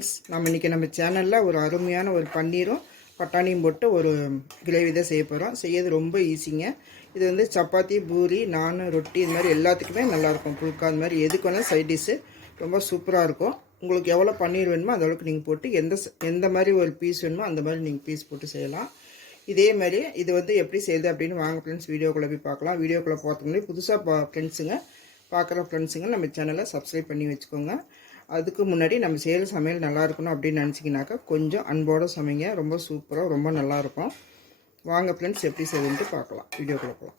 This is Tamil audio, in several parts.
ஃப்ரெண்ட்ஸ், நம்ம இன்றைக்கி நம்ம சேனலில் ஒரு அருமையான ஒரு பன்னீரும் பட்டாணியும் போட்டு ஒரு கிரேவி தான் செய்ய போகிறோம். செய்யறது ரொம்ப ஈஸிங்க. இது வந்து சப்பாத்தி, பூரி, நான், ரொட்டி இது மாதிரி எல்லாத்துக்குமே நல்லாயிருக்கும். புல்கா அந்த மாதிரி எதுக்கு வேணால் சைட் டிஷ்ஷு ரொம்ப சூப்பராக இருக்கும். உங்களுக்கு எவ்வளோ பன்னீர் வேணுமோ அந்த அளவுக்கு நீங்கள் போட்டு எந்த மாதிரி ஒரு பீஸ் வேணுமோ அந்த மாதிரி நீங்கள் பீஸ் போட்டு செய்யலாம். இதே மாதிரி இது வந்து எப்படி செய்யுது அப்படின்னு வாங்க ஃப்ரெண்ட்ஸ், வீடியோக்குள்ளே போய் பார்க்கலாம். வீடியோக்குள்ளே போகிறதுக்கு முன்னாடி புதுசாக ஃப்ரெண்ட்ஸுங்க பார்க்குற ஃப்ரெண்ட்ஸுங்க நம்ம சேனலை சப்ஸ்கிரைப் பண்ணி வச்சுக்கோங்க. அதுக்கு முன்னாடி நம்ம செய்கிற சமையல் நல்லா இருக்கணும் அப்படின்னு நினச்சிக்கினாக்கா கொஞ்சம் அன்போடு சமைங்க. ரொம்ப சூப்பராக ரொம்ப நல்லாயிருக்கும். வாங்க ஃப்ரெண்ட்ஸ், எப்படி செய்யுதுன்ட்டு பார்க்கலாம். வீடியோக்குள்ளே போகலாம்.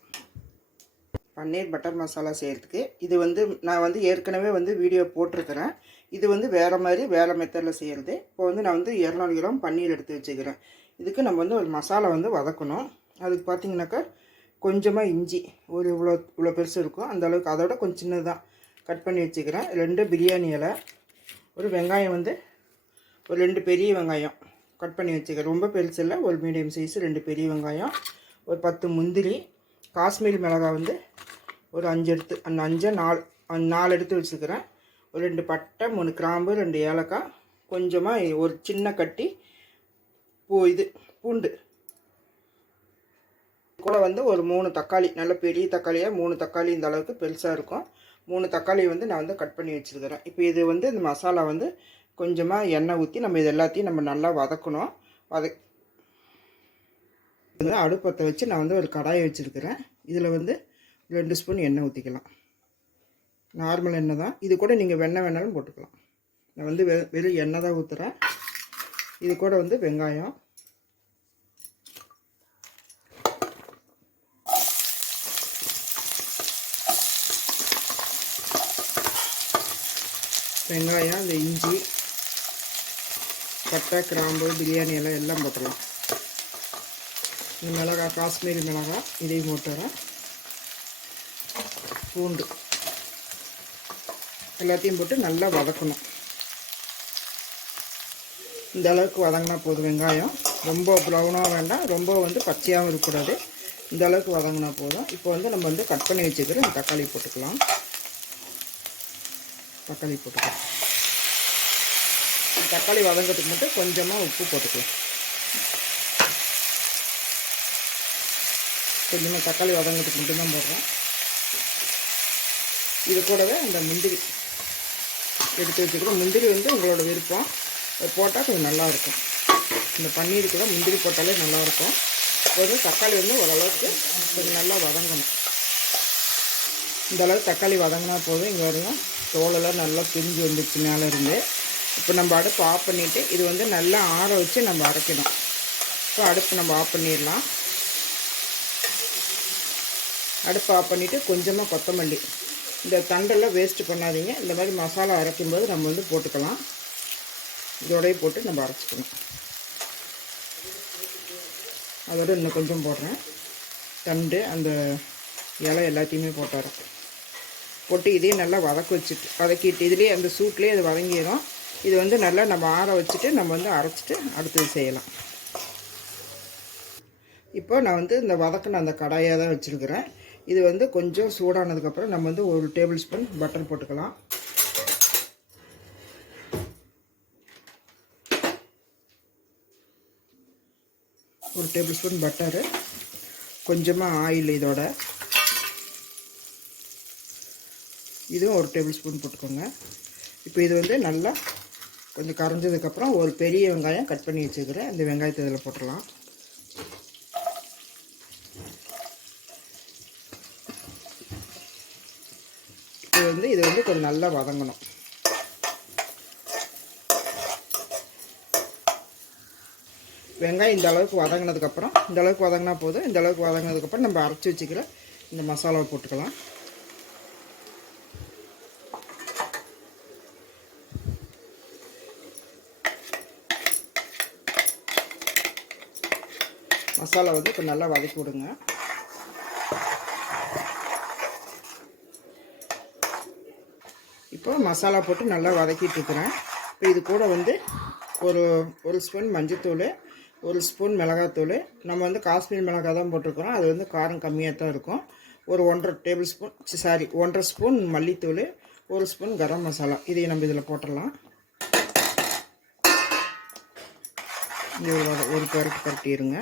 பன்னீர் பட்டர் மசாலா செய்கிறதுக்கு இது வந்து நான் வந்து ஏற்கனவே வந்து வீடியோ போட்டிருக்கிறேன். இது வந்து வேறு மாதிரி வேறு மெத்தடில் செய்கிறது. இப்போ வந்து நான் வந்து 200 கிராம் பன்னீர் எடுத்து வச்சுக்கிறேன். இதுக்கு நம்ம வந்து ஒரு மசாலா வந்து வதக்கணும். அதுக்கு பார்த்திங்கனாக்கா கொஞ்சமாக இஞ்சி ஒரு இவ்வளோ பெருசு இருக்கும், அந்த அளவுக்கு, அதோட கொஞ்சம் சின்னதாக கட் பண்ணி வச்சுக்கிறேன். 2 பிரியாணி இலை, ஒரு வெங்காயம் வந்து ஒரு 2 பெரிய வெங்காயம் கட் பண்ணி வச்சுக்கிறேன். ரொம்ப பெருசு இல்லை, ஒரு மீடியம் சைஸு 2 பெரிய வெங்காயம், ஒரு 10 முந்திரி, காஷ்மீரி மிளகாய் வந்து ஒரு 5 எடுத்து, அந்த 4 எடுத்து வச்சுக்கிறேன். ஒரு 2 பட்டை, 3 கிராம்பு, 2 ஏலக்காய், கொஞ்சமாக ஒரு சின்ன கட்டி பூண்டு கூட வந்து ஒரு 3 தக்காளி, நல்ல பெரிய தக்காளியாக 3 தக்காளி இந்த அளவுக்கு பெருசாக இருக்கும். 3 தக்காளி வந்து நான் வந்து கட் பண்ணி வச்சுருக்கிறேன். இப்போ இது வந்து இந்த மசாலா வந்து கொஞ்சமாக எண்ணெய் ஊற்றி நம்ம இது எல்லாத்தையும் நம்ம நல்லா வதக்கணும். அடுப்பத்தை வச்சு நான் வந்து ஒரு கடாயை வச்சுருக்கிறேன். இதில் வந்து 2 ஸ்பூன் எண்ணெய் ஊற்றிக்கலாம். நார்மல் எண்ணெய் தான். இது கூட நீங்கள் வெண்ணெய் வேணாலும் போட்டுக்கலாம். நான் வந்து வெறும் எண்ணெய் தான் ஊற்றுறேன். இது கூட வந்து வெங்காயம், இந்த இஞ்சி, பட்டை, கிராம்பு, பிரியாணி எல்லாம் போட்டுடலாம். இந்த மிளகாய், காஷ்மீரி மிளகாய் இதையும் போட்டுறேன். பூண்டு எல்லாத்தையும் போட்டு நல்லா வதக்கணும். இந்த அளவுக்கு வதங்கினா போதும். வெங்காயம் ரொம்ப ப்ரௌனாக வேண்டாம், ரொம்ப வந்து பச்சையாகவும் இருக்கக்கூடாது. இந்த அளவுக்கு வதங்கினா போதும். இப்போ வந்து நம்ம வந்து கட் பண்ணி வச்சுக்கிற தக்காளி போட்டுக்கலாம். தக்காளி வதங்கிறதுக்கு மட்டும் கொஞ்சமாக உப்பு போட்டுக்கலாம். கொஞ்சமாக தக்காளி வதங்கிறதுக்கு மட்டும்தான் போடுறோம். இது கூடவே இந்த முந்திரி எடுத்து வச்சுக்கிறோம். முந்திரி வந்து உங்களோட விருப்பம், போட்டால் கொஞ்சம் நல்லாயிருக்கும். இந்த பன்னீருக்கு தான் முந்திரி போட்டாலே நல்லாயிருக்கும். ஒரு தக்காளி வந்து ஓரளவுக்கு கொஞ்சம் நல்லா வதங்கணும். இந்த அளவுக்கு தக்காளி வதங்கினா போதும். இங்கே வருங்க, தோலெல்லாம் நல்லா பிரிஞ்சு வந்துடுச்சு மேலே இருந்து. இப்போ நம்ம அடுப்பு ஆஃப் பண்ணிவிட்டு இது வந்து நல்லா ஆற வச்சு நம்ம அரைக்கணும். இப்போ அடுப்பு நம்ம ஆஃப் பண்ணிடலாம். அடுப்பு ஆஃப் பண்ணிவிட்டு கொஞ்சமாக கொத்தமல்லி, இந்த தண்டெல்லாம் வேஸ்ட்டு பண்ணாதீங்க. இந்த மாதிரி மசாலா அரைக்கும்போது நம்ம வந்து போட்டுக்கலாம். இதோடய போட்டு நம்ம அரைச்சிக்கணும். அதோட இன்னும் கொஞ்சம் போடுறேன். தண்டு, அந்த இலை எல்லாத்தையுமே போட்டு இதையும் நல்லா வதக்கிட்டு இதுலேயே அந்த சூட்லேயே அது வதங்கிடும். இது வந்து நல்லா நம்ம ஆற வச்சுட்டு நம்ம வந்து அரைச்சிட்டு அடுத்தது செய்யலாம். இப்போ நான் வந்து இந்த வதக்கின அந்த கடாயாக தான் வச்சுருக்கிறேன். இது வந்து கொஞ்சம் சூடானதுக்கப்புறம் நம்ம வந்து 1 டேபிள் ஸ்பூன் பட்டர் போட்டுக்கலாம். ஒரு டேபிள் ஸ்பூன் பட்டரு, கொஞ்சமாக ஆயில், இதோட இதுவும் 1 டேபிள் ஸ்பூன் போட்டுக்கோங்க. இப்போ இது வந்து நல்லா கொஞ்சம் கரைஞ்சதுக்கப்புறம் ஒரு பெரிய வெங்காயம் கட் பண்ணி வச்சுக்கிறேன். இந்த வெங்காயத்தை இதில் போட்டுடலாம். இது வந்து கொஞ்சம் நல்லா வதங்கணும். வெங்காயம் இந்த அளவுக்கு வதங்கினதுக்கப்புறம், இந்த அளவுக்கு வதங்கினா போதும். இந்த அளவுக்கு வதங்கினதுக்கப்புறம் நம்ம அரைச்சி வச்சுக்கிற இந்த மசாலாவை போட்டுக்கலாம். மசாலா வந்து இப்போ நல்லா வதக்கி விடுங்க. இப்போ மசாலா போட்டு நல்லா வதக்கிட்டு இருக்கிறேன். இப்போ இது கூட வந்து ஒரு ஸ்பூன் மஞ்சத்தூள், 1 ஸ்பூன் மிளகாத்தூள். நம்ம வந்து காஷ்மீர் மிளகாய் தான் போட்டிருக்கிறோம். அது வந்து காரம் கம்மியாக தான் இருக்கும். ஒரு 1.5 ஸ்பூன் மல்லித்தூள், 1 ஸ்பூன் கரம் மசாலா. இதையும் நம்ம இதில் போட்டுடலாம். இந்த ஒரு பரட்டிடுங்க.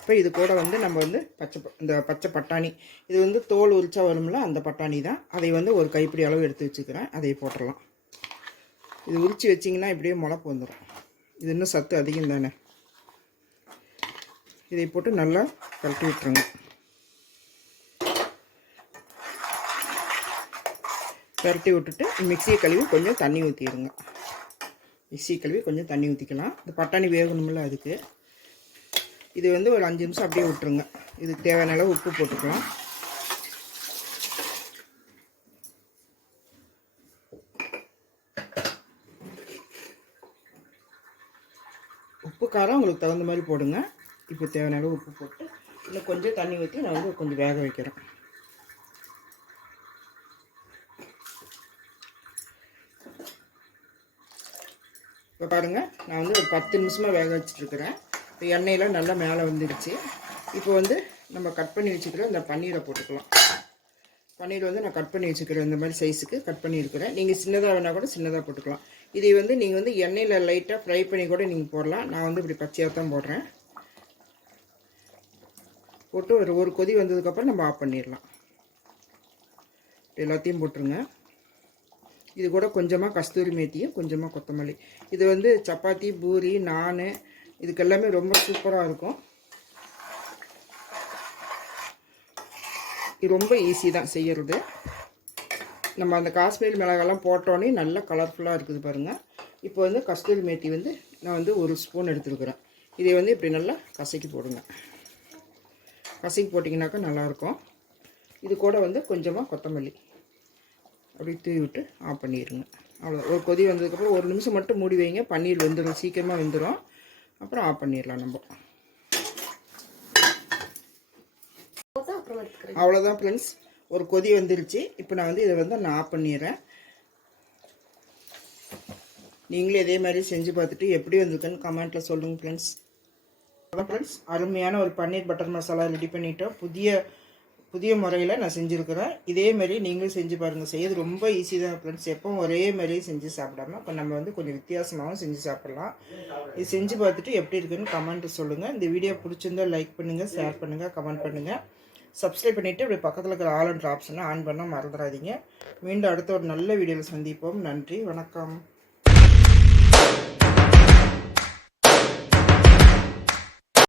இப்போ இது கூட வந்து நம்ம வந்து பச்சை பட்டாணி, இது வந்து தோல் உரிச்சா வரும்ல, அந்த பட்டாணி தான். அதை வந்து ஒரு கைப்பிடி அளவு எடுத்து வச்சுக்கிறேன். அதை போட்டுடலாம். இது உரித்து வச்சிங்கன்னா இப்படியே முளைப்பு வந்துடும். இது இன்னும் சத்து அதிகம் தானே. இதை போட்டு நல்லா கலட்டி விட்டுருங்க. பரட்டி விட்டுட்டு மிக்சியை கழுவி கொஞ்சம் தண்ணி ஊற்றிடுங்க. மிக்சி கழுவி கொஞ்சம் தண்ணி ஊற்றிக்கலாம். இந்த பட்டாணி வேகணும்ல, அதுக்கு. இது வந்து ஒரு 5 நிமிஷம் அப்படியே விட்டுருங்க. இதுக்கு தேவையான அளவு உப்பு போட்டுக்கலாம். உப்பு காரம் உங்களுக்கு தகுந்த மாதிரி போடுங்க. இப்போ தேவையான அளவு உப்பு போட்டு இன்னும் கொஞ்சம் தண்ணி ஊற்றி நான் வந்து கொஞ்சம் வேக வைக்கிறேன். இப்போ பாருங்கள், நான் வந்து ஒரு 10 நிமிஷமாக வேக வச்சுட்ருக்கிறேன். இப்போ எண்ணெயெலாம் நல்லா மேலே வந்துடுச்சு. இப்போ வந்து நம்ம கட் பண்ணி வச்சுக்கிற இந்த பன்னீரை போட்டுக்கலாம். பன்னீர் வந்து நான் கட் பண்ணி வச்சுக்கிறேன். இந்த மாதிரி சைஸுக்கு கட் பண்ணியிருக்கிறேன். நீங்கள் சின்னதாக வேணால் கூட சின்னதாக போட்டுக்கலாம். இதை வந்து நீங்கள் வந்து எண்ணெயில் லைட்டாக ஃப்ரை பண்ணி கூட நீங்கள் போடலாம். நான் வந்து இப்படி பச்சையாக தான் போடுறேன். போட்டு ஒரு கொதி வந்ததுக்கப்புறம் நம்ம ஆஃப் பண்ணிடலாம். எல்லாத்தையும் போட்டுருங்க. இது கூட கொஞ்சமாக கஸ்தூரி மேத்தியும் கொஞ்சமாக கொத்தமல்லி. இது வந்து சப்பாத்தி, பூரி, நான் இதுக்கெல்லாமே ரொம்ப சூப்பராக இருக்கும். இது ரொம்ப ஈஸி தான் செய்கிறது. நம்ம அந்த காஷ்மீர் மிளகாலாம் போட்டோன்னே நல்லா கலர்ஃபுல்லாக இருக்குது பாருங்கள். இப்போ வந்து கஸ்தூரி மேத்தி வந்து நான் வந்து 1 ஸ்பூன் எடுத்துருக்குறேன். இதை வந்து இப்படி நல்லா கசக்கி போடுங்க. கசக்கி போட்டிங்கனாக்கா நல்லாயிருக்கும். இது கூட வந்து கொஞ்சமாக கொத்தமல்லி அப்படி தூவி விட்டு ஆஃப் பண்ணிடுங்க. அவ்வளோ. ஒரு கொதி வந்ததுக்கப்புறம் 1 நிமிஷம் மட்டும் மூடி வைங்க. பன்னீர் வெந்துடும், சீக்கிரமாக வெந்துடும். அப்புறம் ஆஃப் பண்ணிடலாம் நம்ம. அவ்வளோதான் ஃப்ரெண்ட்ஸ், ஒரு கொதி வந்துருச்சு. இப்போ நான் வந்து இதை வந்து நான் ஆஃப் பண்ணிடுறேன். நீங்களே இதே மாதிரி செஞ்சு பார்த்துட்டு எப்படி வந்திருக்குன்னு கமெண்ட்டில் சொல்லுங்கள் ஃப்ரெண்ட்ஸ். அதான் ஃப்ரெண்ட்ஸ், அருமையான ஒரு பன்னீர் பட்டர் மசாலா ரெடி பண்ணிட்டோம். புதிய முறையில் நான் செஞ்சுருக்கிறேன். இதே மாதிரி நீங்களும் செஞ்சு பாருங்கள். செய்யறது ரொம்ப ஈஸி தான் ஃப்ரெண்ட்ஸ். எப்பவும் ஒரே மாதிரியே செஞ்சு சாப்பிடாம இப்போ நம்ம வந்து கொஞ்சம் வித்தியாசமாகவும் செஞ்சு சாப்பிட்லாம். இது செஞ்சு பார்த்துட்டு எப்படி இருக்குன்னு கமெண்ட்டு சொல்லுங்கள். இந்த வீடியோ பிடிச்சிருந்தால் லைக் பண்ணுங்கள், ஷேர் பண்ணுங்கள், கமெண்ட் பண்ணுங்கள். சப்ஸ்கிரைப் பண்ணிவிட்டு இப்படி பக்கத்தில் இருக்கிற ஆல் என்ற ஆப்ஷனை ஆன் பண்ண மறந்துடாதீங்க. மீண்டும் அடுத்த ஒரு நல்ல வீடியோவில் சந்திப்போம். நன்றி, வணக்கம்.